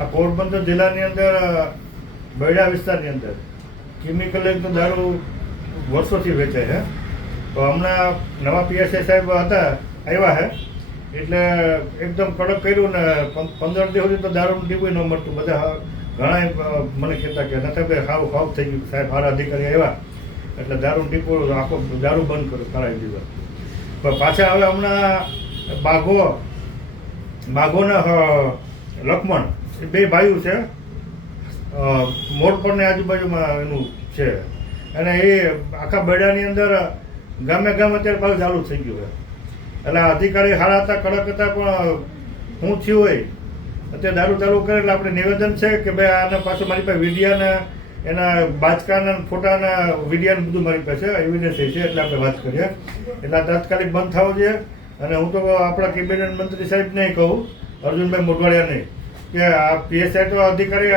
આ પોરબંદર જિલ્લાની અંદર બૈડા વિસ્તારની અંદર કેમિકલ એકદમ દારૂ વર્ષોથી વેચાય છે. તો હમણાં નવા પીએસઆઈ સાહેબ હતા આવ્યા છે એટલે એકદમ કડક કર્યું ને 15 દિવસ સુધી તો દારૂનું ડીપું ન મળતું. બધા ઘણા મને કહેતા કે નથી ભાઈ ખાવું ખાવું થઈ ગયું સાહેબ, મારા અધિકારી આવ્યા એટલે દારૂનું ડીપું આખો દારૂ બંધ કરાવી દીધો. પણ પાછા હવે હમણાં બાઘોના લક્ષ્મણ એ બે ભાઈઓ છે, મોરપરની આજુબાજુમાં એનું છે, અને એ આખા બૈડાની અંદર ગામે ગામ અત્યારે પાછું ચાલુ થઈ ગયું છે. એટલે અધિકારી સારા હતા, કડક હતા, પણ શું થયું હોય અત્યારે દારૂ ચાલુ કરે એટલે આપણે નિવેદન છે કે ભાઈ આના પાછું મારી પાસે વિડીયાના એના બાચકાના ફોટાના વિડીયાને બધું મારી પાસે એવિડન્સ છે, એટલે આપણે વાત કરીએ. એટલે તાત્કાલિક બંધ થવો જોઈએ. અને હું તો આપણા કેબિનેટ મંત્રી સાહેબને કહું, અર્જુનભાઈ મોઢવાડિયા નહીં, કે આ પીએસઆઈ તો અધિકારી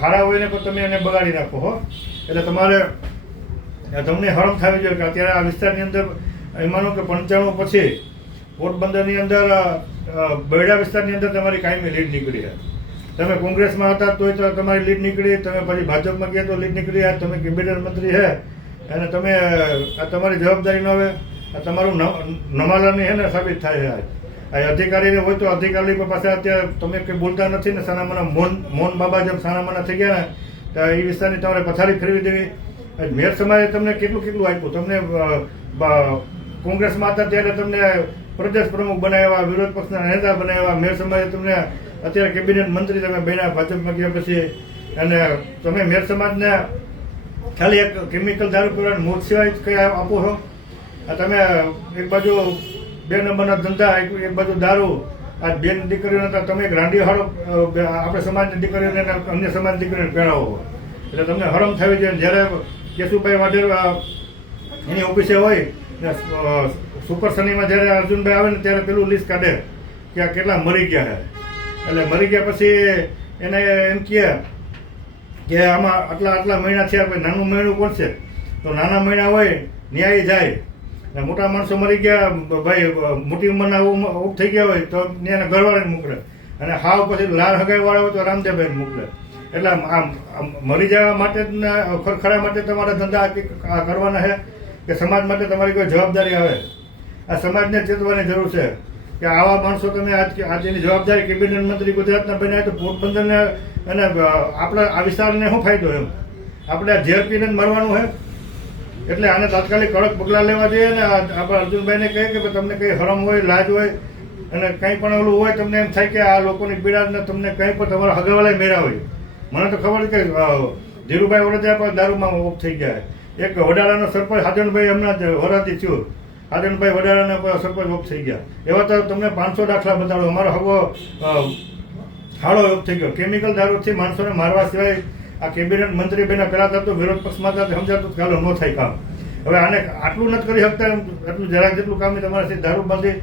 હારા હોય ને પણ તમે એને બગાડી નાખો હો. એટલે તમારે તમને હરમ થવી જોઈએ કે અત્યારે આ વિસ્તારની અંદર માનો કે 95 પછી પોરબંદરની અંદર બૈડા વિસ્તારની અંદર તમારી કાયમી લીડ નીકળી છે. તમે કોંગ્રેસમાં હતા તોય તો તમારી લીડ નીકળી, તમે પછી ભાજપમાં ગયા તો લીડ નીકળી. આ તમે કેબિનેટ મંત્રી છે અને તમે આ તમારી જવાબદારી ન આવે, આ તમારું નમાલાની છે ને સાબિત થાય છે. આ અધિકારીને હોય તો અધિકારી પાસે અત્યારે તમે કંઈ બોલતા નથી ને, સાનામાના મોહન બાબા જેમ સાનામાના થઈ ગયા ને, તો એ વિસ્તારની તમારે પથારી ફેરવી દેવી. મેર સમાજે તમને કેટલું આપ્યું. તમને કોંગ્રેસમાં હતા ત્યારે તમને પ્રદેશ પ્રમુખ બનાવ્યા, વિરોધ પક્ષના નેતા બનાવ્યા. મેર સમાજે તમને અત્યારે કેબિનેટ મંત્રી તમે બન્યા ભાજપમાં ગયા પછી, અને તમે મેર સમાજને ખાલી એક કેમિકલ દારૂ પીવાનું મૂળ સિવાય કંઈ આપો છો. તમે એક બાજુ 2 નંબરના ધંધા, એક બાજુ દારૂ. આ બેન દીકરીઓને તમે એક રાંડી હાડો આપણે સમાજની દીકરીઓને અન્ય સમાજની દીકરીઓને પહેરાવો. એટલે તમને હરમ થવી જોઈએ. જ્યારે કેશુભાઈ વાઢેર એની ઓફિસે હોય ને સુપર શનિમાં જ્યારે અર્જુનભાઈ આવે ને ત્યારે પેલું લિસ્ટ કાઢે કે આ કેટલા મરી ગયા છે. એટલે મરી ગયા પછી એને એમ કહે કે આમાં આટલા મહિના થયા, કોઈ નાનું મહિનું કોણ છે? તો નાના મહિના હોય ન્યાય જાય. મોટા માણસો મરી ગયા ભાઈ, મોટી ઉંમરના ઉપ થઈ ગયા હોય તો એને ઘરવાળાને મોકલે, અને હાવ પછી લાલ હગાઈ વાળા હોય તો રામદેવભાઈને મોકલે. એટલે આમ મરી જવા માટે ખરખરા માટે તમારા ધંધા કરવાના છે કે સમાજ માટે તમારી કોઈ જવાબદારી આવે? આ સમાજને ચેતવાની જરૂર છે કે આવા માણસો તમે આજની જવાબદારી કેબિનેટ મંત્રી ગુજરાતના બન્યા તો પોરબંદરને અને આપણા આ વિસ્તારને શું ફાયદો? એમ આપણે આ ઝેર પીને મરવાનું છે. એટલે આને તાત્કાલિક કડક પગલાં લેવા જોઈએ. ને આપણે અર્જુનભાઈને કહે કે તમને કંઈ હરમ હોય, લાજ હોય અને કંઈ પણ ઓલું હોય, તમને એમ થાય કે આ લોકોની પીડાને તમને કંઈ પણ તમારા હગાવાળા મેળા હોય. મને તો ખબર કે ધીરુભાઈ વડોદરા પણ દારૂમાં ઓફ થઈ ગયા. એક વડાલાનો સરપંચ હાજનભાઈ હમણાં જ વરાતી થયું, હાજનભાઈ વડાલાના સરપંચ ઓફ થઈ ગયા. એવા તો તમને 500 દાખલા બતાડો. અમારો હગો હાડો ઓફ થઈ ગયો કેમિકલ દારૂથી માણસોને મારવા સિવાય. આ કેબિનેટ મંત્રી બેના પહેલા થતું વિરોધ પક્ષમાં હતા સમજાતું ચાલો ન થાય કામ. હવે આને આટલું નથી કરી શકતા, એટલું જરાક જેટલું કામ તમારાથી દારૂ બાંધી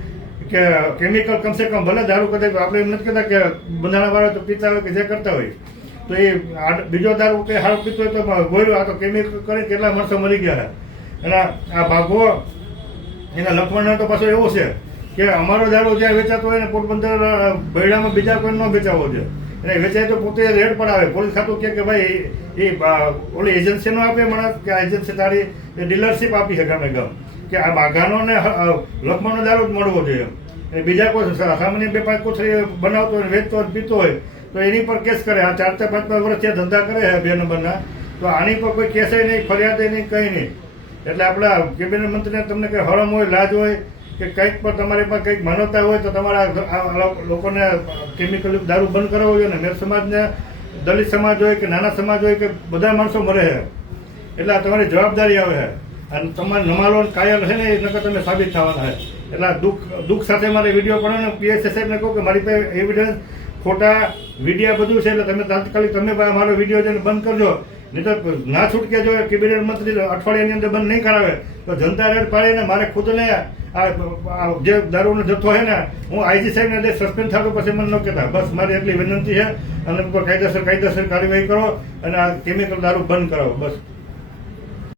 કે કેમિકલ કમસે કમ ભલે દારૂ કદાચ આપણે એમ નથી કહેતા કે બંધાણાવાળા તો પીતા હોય કે જે કરતા હોય, તો એ બીજો દારૂ કંઈ હારો પીતો હોય તો ગોળ્યો. આ તો કેમિકલ કરી કેટલા માણસો મરી ગયા. અને આ ભાગો એના લખમણનો તો પાછો એવો છે કે અમારો દારૂ જ્યાં વેચાતો હોય ને પોરબંદર બૈડામાં બીજા કોઈ ન વેચાવો છે. અને વેચાય તો પોતે રેડ પણ આવે. પોલીસ ખાતું કે ભાઈ એ ઓલી એજન્સીનો આપે માણસ કે આ એજન્સી તારી ડીલરશીપ આપી છે ગામે ગામ કે આ બાઘાનો ને લખમણનો દારૂ જ મળવો જોઈએ. અને બીજા કોઈ સામાન્ય 2-5 કોથળી બનાવતો હોય, વેચતો હોય, પીતો હોય તો એની પર કેસ કરે. આ 4-5 વર્ષથી ધંધા કરે છે 2 નંબરના, તો આની પર કોઈ કેસે નહીં, ફરિયાદ નહીં, કંઈ નહીં. એટલે આપણા કેબિનેટ મંત્રીને તમને કંઈ હરમ હોય, લાજ હોય કે કંઈક પણ તમારી પાસે કંઈક માનવતા હોય તો તમારા લોકોને કેમિકલ દારૂ બંધ કરાવવો જોઈએ. ને મેર સમાજને, દલિત સમાજ હોય કે નાના સમાજ હોય કે બધા માણસો મરે છે. એટલે આ તમારી જવાબદારી આવે છે. અને તમારે નમાલો કાયલ છે ને એ નકર તમે સાબિત થવાના છે. એટલે દુઃખ સાથે મારે વિડીયો પણ ને પીએસઆઈ સાહેબને કહું કે મારી પાસે એવિડન્સ, ફોટા, વિડીયા બધું છે. એટલે તમે તાત્કાલિક તમે મારો વિડીયો જઈને બંધ કરજો. નહીં તો ના છૂટકે જો કેબિનેટ મંત્રી અઠવાડિયાની અંદર બંધ નહીં કરાવે તો જનતા રેડ પાડીને મારે ખુદને આ જે દારૂનો જથ્થો છે ને, હું આઈજી સાહેબને સસ્પેન્ડ થતો પછી મને ન કહેતા. બસ મારી એટલી વિનંતી છે. અને કાયદેસર કાર્યવાહી કરો અને આ કેમિકલ દારૂ બંધ કરાવો બસ.